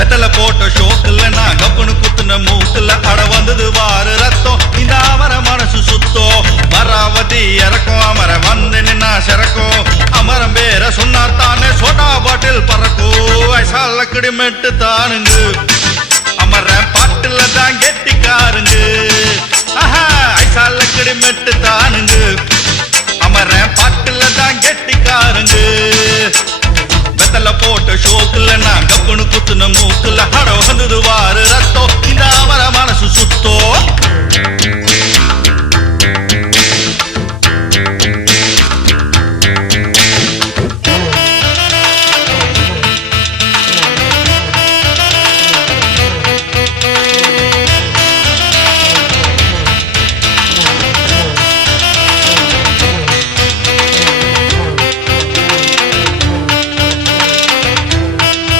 வெத்தல போட்ட ஷோக்குல நான் கப்புனு குத்துன மூக்குல அட வந்தது வாரு ரத்தம் இந்த அமர மனசு சுத்தம் மராவதி இறக்கும் அமர வந்து நின்னா சிறக்கும் அமரம் பேர சொன்னா தானே சோடா பாட்டில் பறக்கும் ஐசா லக்கடி மெட்டு தானுங்க அமர பாட்டுல தான் கெட்டிக்காருங்க ஐசா லக்கடி மெட்டு தானுங்க அமர பாட்டுல தான் கெட்டிக்காருங்க